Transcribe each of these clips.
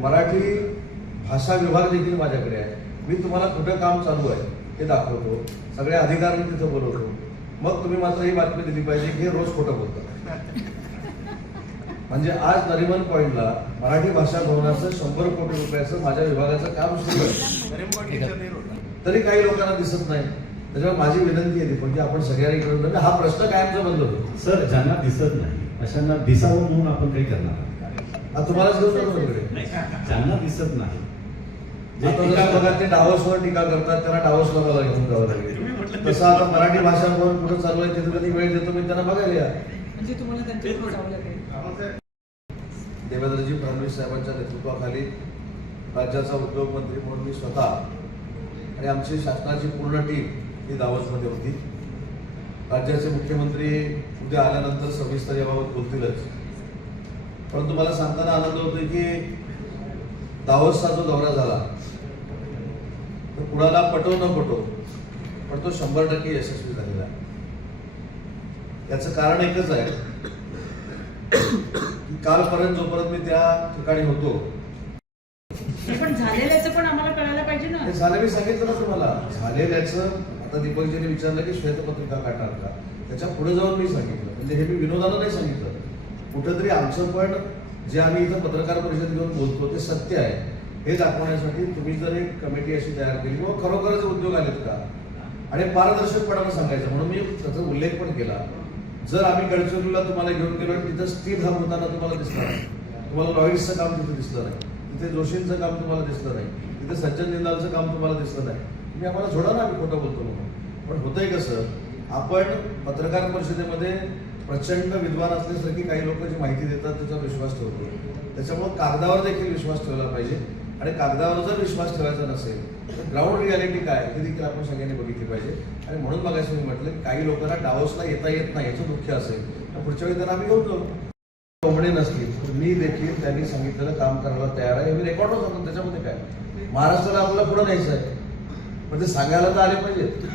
मराठी भाषा विभाग देखील माझ्याकडे आहे. मी तुम्हाला कुठं काम चालू आहे हे दाखवतो, सगळे अधिकारी तिथं बोलवतो. मग तुम्ही मात्र ही बातमी दिली पाहिजे की हे रोज खोटं बोलतात. म्हणजे आज नरिमन पॉइंटला मराठी भाषा भवनाचं 100 कोटी रुपयाचं माझ्या विभागाचं काम सुरू आहे, तरी काही लोकांना दिसत नाही. त्याच्यामुळे माझी विनंती आहे पण की आपण सगळ्यांनी इकडून हा प्रश्न कायमचा बंद होतो. सर, ज्यांना दिसत नाही अशांना दिसावं म्हणून आपण काही करणार तुम्हालाच घेऊन जातो तिकडे. ज्यांना दिसत नाही बघा ते डावसवर टीका करतात, त्यांना डावसला मला घेऊन जावं लागेल. तसं आता मराठी भाषा भवन कुठं चालू आहे तिथे कधी वेळ देतो मी त्यांना बघायला या. म्हणजे तुम्हाला त्यांच्याकडे जावं लागेल. देवेंद्रजी फडणवीस साहेबांच्या नेतृत्वाखाली राज्याचा उद्योग मंत्री म्हणून मी स्वतः आणि आमची शासनाची पूर्ण टीम ही दावोसमध्ये होती. राज्याचे मुख्यमंत्री उद्या आल्यानंतर सविस्तर याबाबत बोलतीलच, परंतु मला सांगताना आनंद होतो की दावोसचा जो दौरा झाला तो कुणाला पटो न पटो पण तो 100% यशस्वी झालेला आहे. याचं कारण एकच आहे की कालपर्यंत जोपर्यंत मी त्या ठिकाणी होतो पण झालेल्याचं पण आम्हाला कळायला पाहिजे ना. ते झालं, मी सांगितलं ना तुम्हाला झालेल्याचं. आता दीपकजीने विचारलं की श्वेतपत्रिका काढणार का, त्याच्या पुढे जाऊन मी सांगितलं. म्हणजे हे मी विनोदाला नाही सांगितलं, कुठंतरी आमचं पण जे आम्ही इथं पत्रकार परिषद घेऊन बोलतो ते सत्य आहे हे दाखवण्यासाठी तुम्ही जर एक कमिटी अशी तयार केली किंवा खरोखरच उद्योग आलेत का आणि पारदर्शकपणानं सांगायचं. म्हणून मी त्याचा उल्लेख पण केला. जर आम्ही गडचिरोलीला तुम्हाला घेऊन गेलो आणि तिथं स्थिर धाम होताना तुम्हाला दिसलं नाही, तुम्हाला लॉईड्सचं काम तिथे दिसलं नाही, तिथे जोशींचं काम तुम्हाला दिसलं नाही, तिथे सज्जन जिंदालचं काम तुम्हाला दिसलं नाही, तुम्ही आम्हाला सोडा ना, आम्ही खोटं बोलतो म्हणून. पण होतंय कसं, आपण पत्रकार परिषदेमध्ये प्रचंड विद्वान असल्यासारखी काही लोक जी माहिती देतात त्याच्यावर विश्वास ठेवतो. त्याच्यामुळे कागदावर देखील विश्वास ठेवला पाहिजे आणि कागदावर जर विश्वास ठेवायचा नसेल तर ग्राउंड रियालिटी काय हे देखील आपण सगळ्यांनी बघितली पाहिजे. आणि म्हणून मगाशी मी म्हटलं की काही लोकांना डावोसला येता येत नाही याचं दुःख असेल तर पुढच्या वेळी त्यांना आम्ही घेऊन जाऊ. कोंबडे नसतील तर मी देखील त्यांनी सांगितलेलं काम करायला तयार आहे. मी रेकॉर्ड होतो, त्याच्यामध्ये काय महाराष्ट्राला आपल्याला पुढे न्यायचं आहे पण ते सांगायला तर आले पाहिजेत.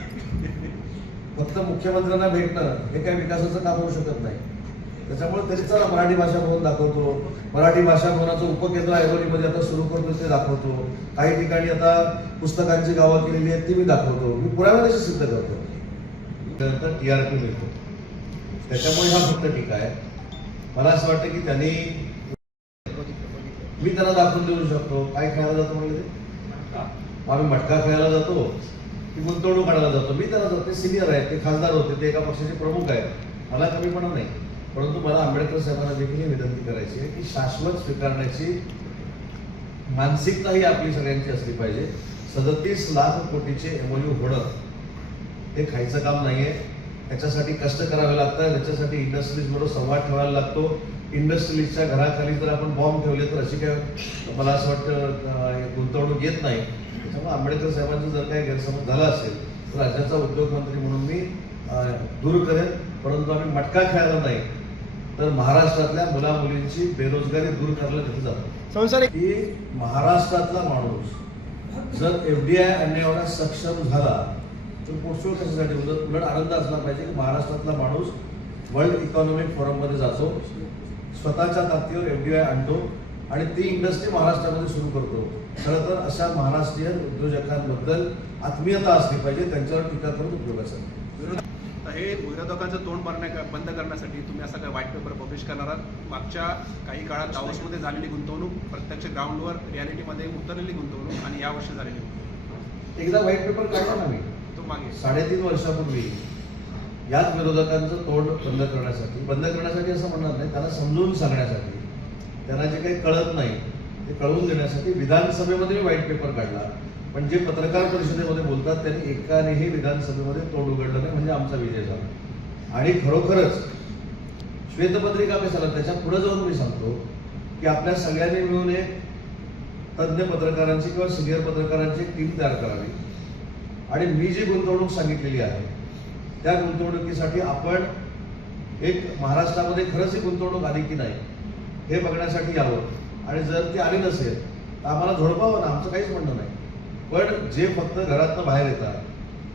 फक्त मुख्यमंत्र्यांना भेटणं हे काही विकासाचं काम होऊ शकत नाही. त्याच्यामुळे तरी चला मराठी भाषा भवन दाखवतो, मराठी भाषा भवनाचं उपकेंद्र ऐरोलीमध्ये आता सुरू करतो ते दाखवतो, काही ठिकाणी आता पुस्तकांची गावं केलेली आहेत ती मी दाखवतो, मी पुराव्याशी सिद्ध करतो. त्यानंतर TRP मिळतो, त्याच्यामुळे हा फक्त टीका आहे. मला असं वाटतं की त्यांनी मी त्यांना दाखवून देऊ शकतो. काय खेळायला जातो म्हणजे ते आम्ही मटका खेळायला जातो की गुंतवणूक काढायला जातो. मी त्यांना जातो, ते सिनियर आहेत, ते खासदार होते, ते एका पक्षाचे प्रमुख आहेत, मला कमीपणा नाही. परंतु मला आंबेडकर साहेबांना देखील ही विनंती करायची आहे की शाश्वत स्वीकारण्याची मानसिकता ही आपली सगळ्यांची असली पाहिजे. 37 लाख कोटीचे MOU होणं हे खायचं काम नाहीये. त्याच्यासाठी कष्ट करावे लागतात, त्याच्यासाठी इंडस्ट्रीज बरोबर संवाद ठेवायला लागतो. इंडस्ट्रीजच्या घराखाली जर आपण बॉम्ब ठेवले तर अशी काय मला असं वाटतं गुंतवणूक येत नाही. त्याच्यामुळे आंबेडकर साहेबांचं जर काही गैरसमज झाला असेल तर राज्याचा उद्योग मंत्री म्हणून मी दूर करेन. परंतु आम्ही मटका खेळायला नाही तर महाराष्ट्रातल्या मुला मुलींची बेरोजगारी दूर करायला तिथे जातो. की महाराष्ट्रातला माणूस जर FDI आणण्याएवढा सक्षम झाला तर पुढचं कशासाठी उलट आनंद असला पाहिजे की महाराष्ट्रातला माणूस वर्ल्ड इकॉनॉमिक फोरममध्ये जातो, स्वतःच्या ताकदीवर FDI आणतो आणि ती इंडस्ट्री महाराष्ट्रामध्ये सुरू करतो. खरं तर अशा महाराष्ट्रीयन उद्योजकांबद्दल आत्मीयता असली पाहिजे, त्यांच्यावर टीका करून उपयोगाचं. हे विरोधकांचं तोंड बंद करण्यासाठी तुम्ही असा काय व्हाईट पेपर पब्लिश करणार आहात? मागच्या काही काळात दावोसमध्ये झालेली गुंतवणूक, प्रत्यक्ष ग्राउंडवर रियालिटीमध्ये उतरलेली गुंतवणूक आणि यावर्षी झालेली गुंतवणूक, एकदा व्हाईट पेपर काढला ना मी तो मागे 3.5 वर्षापूर्वी याच विरोधकांचं तोंड बंद करण्यासाठी असं म्हणणार नाही, त्यांना समजून सांगण्यासाठी, त्यांना जे काही कळत नाही ते कळवून देण्यासाठी विधानसभेमध्ये मी व्हाईट पेपर काढला. पण जे पत्रकार परिषदेमध्ये बोलतात त्यांनी एकानेही विधानसभेमध्ये तोंड उघडलं नाही, म्हणजे आमचा विजय झाला. आणि खरोखरच श्वेतपत्रिका कशाला, त्याच्या पुढे जाऊन मी सांगतो की आपल्या सगळ्यांनी मिळून एक तज्ज्ञ पत्रकारांची किंवा सिनियर पत्रकारांची एक टीम तयार करावी आणि मी जी गुंतवणूक सांगितलेली आहे त्या गुंतवणुकीसाठी आपण एक महाराष्ट्रामध्ये खरंच ही गुंतवणूक आली की नाही हे बघण्यासाठी यावं. आणि जर ती आली नसेल तर आम्हाला झोडपावं ना, आमचं काहीच म्हणणं नाही. पण जे फक्त घरातनं बाहेर येतात,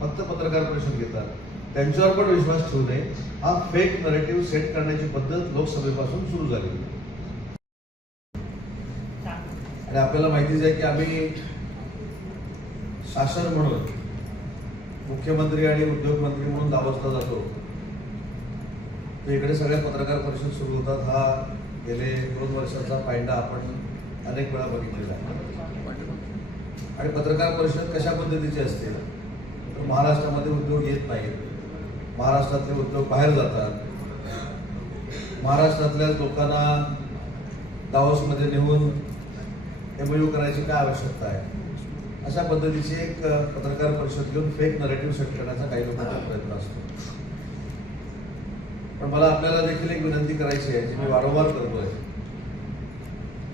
फक्त पत्रकार परिषद घेतात, त्यांच्यावर पण विश्वास ठेवू नये. हा फेक नरेटिव्ह सेट करण्याची पद्धत लोकसभेपासून सुरू झाली. आणि आपल्याला माहितीच आहे की आम्ही शासन म्हणून मुख्यमंत्री आणि उद्योग मंत्री म्हणून दावोसला जातो, तर इकडे सगळ्या पत्रकार परिषद सुरू होतात. हा गेले 2 वर्षाचा फायदा आपण अनेक वेळा बघितलेला आहे. आणि पत्रकार परिषद कशा पद्धतीची असते, तर महाराष्ट्रामध्ये उद्योग येत नाहीत, महाराष्ट्रातले उद्योग बाहेर जातात, महाराष्ट्रातल्या लोकांना दावोसमध्ये नेऊन MOU करायची काय आवश्यकता आहे, अशा पद्धतीची एक पत्रकार परिषद घेऊन फेक नरेटिव्ह सेट करण्याचा काही लोकांचा प्रयत्न असतो. पण मला आपल्याला देखील एक विनंती करायची आहे, जी मी वारंवार करतोय,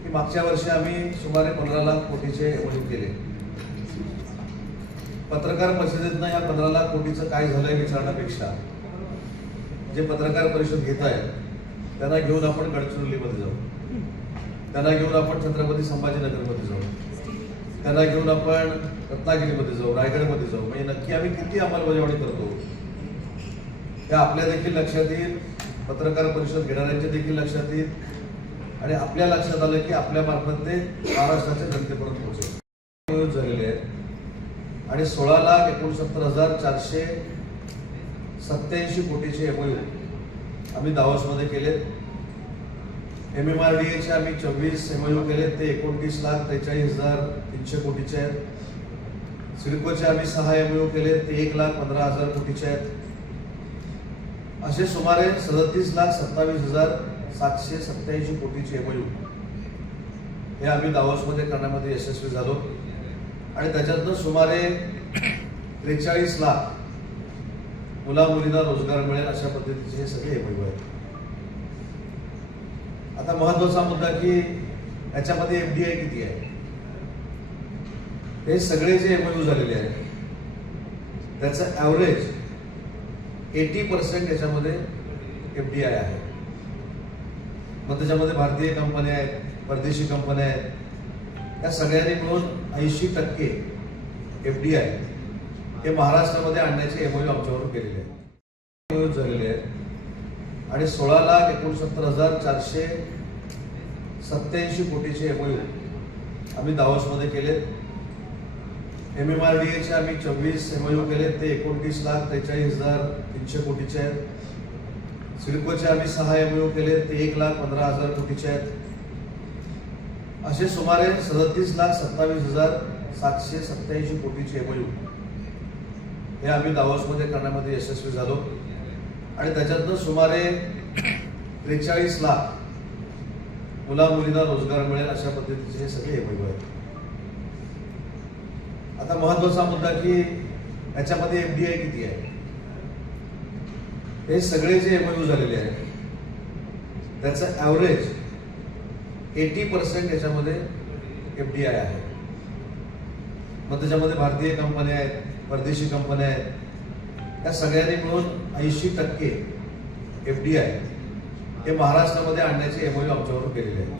की मागच्या वर्षी आम्ही सुमारे 15 लाख कोटीचे MOU केले. पत्रकार परिषदेतनं या 15 लाख कोटीचं काय झालंय विचारण्यापेक्षा जे पत्रकार परिषद घेत आहेत त्यांना घेऊन आपण गडचिरोलीमध्ये जाऊ, त्यांना घेऊन आपण छत्रपती संभाजीनगरमध्ये जाऊ, त्यांना घेऊन आपण रत्नागिरीमध्ये जाऊ, रायगडमध्ये जाऊ. म्हणजे नक्की आम्ही किती अंमलबजावणी करतो हे आपल्या देखील लक्षात येईल, पत्रकार परिषद घेणाऱ्यांच्या देखील लक्षात येईल आणि आपल्या लक्षात आलं की आपल्या मार्फत ते महाराष्ट्राच्या जनतेपर्यंत पोहोचेल. झालेले आहेत आणि 16,69,487 कोटीचे MOU आम्ही दावोसमध्ये केलेत. MMRDA चे आम्ही 24 MOU केलेत, ते 29,43,300 कोटीचे आहेत. सिडकोचे आम्ही 6 MOU केलेत, ते 1,15,000 कोटीचे आहेत. असे सुमारे 37,27,787 कोटीचे MOU हे आम्ही दावोसमध्ये करण्यामध्ये यशस्वी झालो आणि त्याच्यातनं सुमारे 43 लाख मुला मुलींना रोजगार मिळेल अशा पद्धतीचे हे सगळे MOU आहेत. आता महत्वाचा मुद्दा की याच्यामध्ये FDI किती आहे. हे सगळे जे MOU झालेले आहेत त्याचं ॲव्हरेज 80% याच्यामध्ये FDI आहे. मग त्याच्यामध्ये भारतीय कंपन्या आहेत, परदेशी कंपन्या आहेत, या सगळ्यांनी मिळून 80% FDI हे महाराष्ट्रामध्ये आणण्याचे MOU आमच्यावर केलेले आहेत. MOU झालेले आहेत आणि 16,69,487 कोटीचे MOU आम्ही दावोसमध्ये केलेत. MMRDA चे आम्ही 24 MOU केलेत, ते 29,43,300 कोटीचे आहेत. सिडकोचे आम्ही 6 MOU केलेत, ते 1,15,000 कोटीचे आहेत. असे सुमारे 37,27,787 कोटीचे MOU हे आम्ही दावोसमध्ये करण्यामध्ये यशस्वी झालो आणि त्याच्यातनं सुमारे 43 लाख मुला मुलींना रोजगार मिळेल अशा पद्धतीचे हे सगळे MOU आहेत. आता महत्वाचा मुद्दा की याच्यामध्ये FDI किती आहे. हे सगळे जे MOU झालेले आहेत त्याचं ॲव्हरेज 80% याच्यामध्ये FDI आहे. मग त्याच्यामध्ये भारतीय कंपन्या आहेत, परदेशी कंपन्या आहेत, या सगळ्यांनी मिळून 80% FDI हे महाराष्ट्रामध्ये आणण्याचे MOU आमच्यावर केलेले आहेत.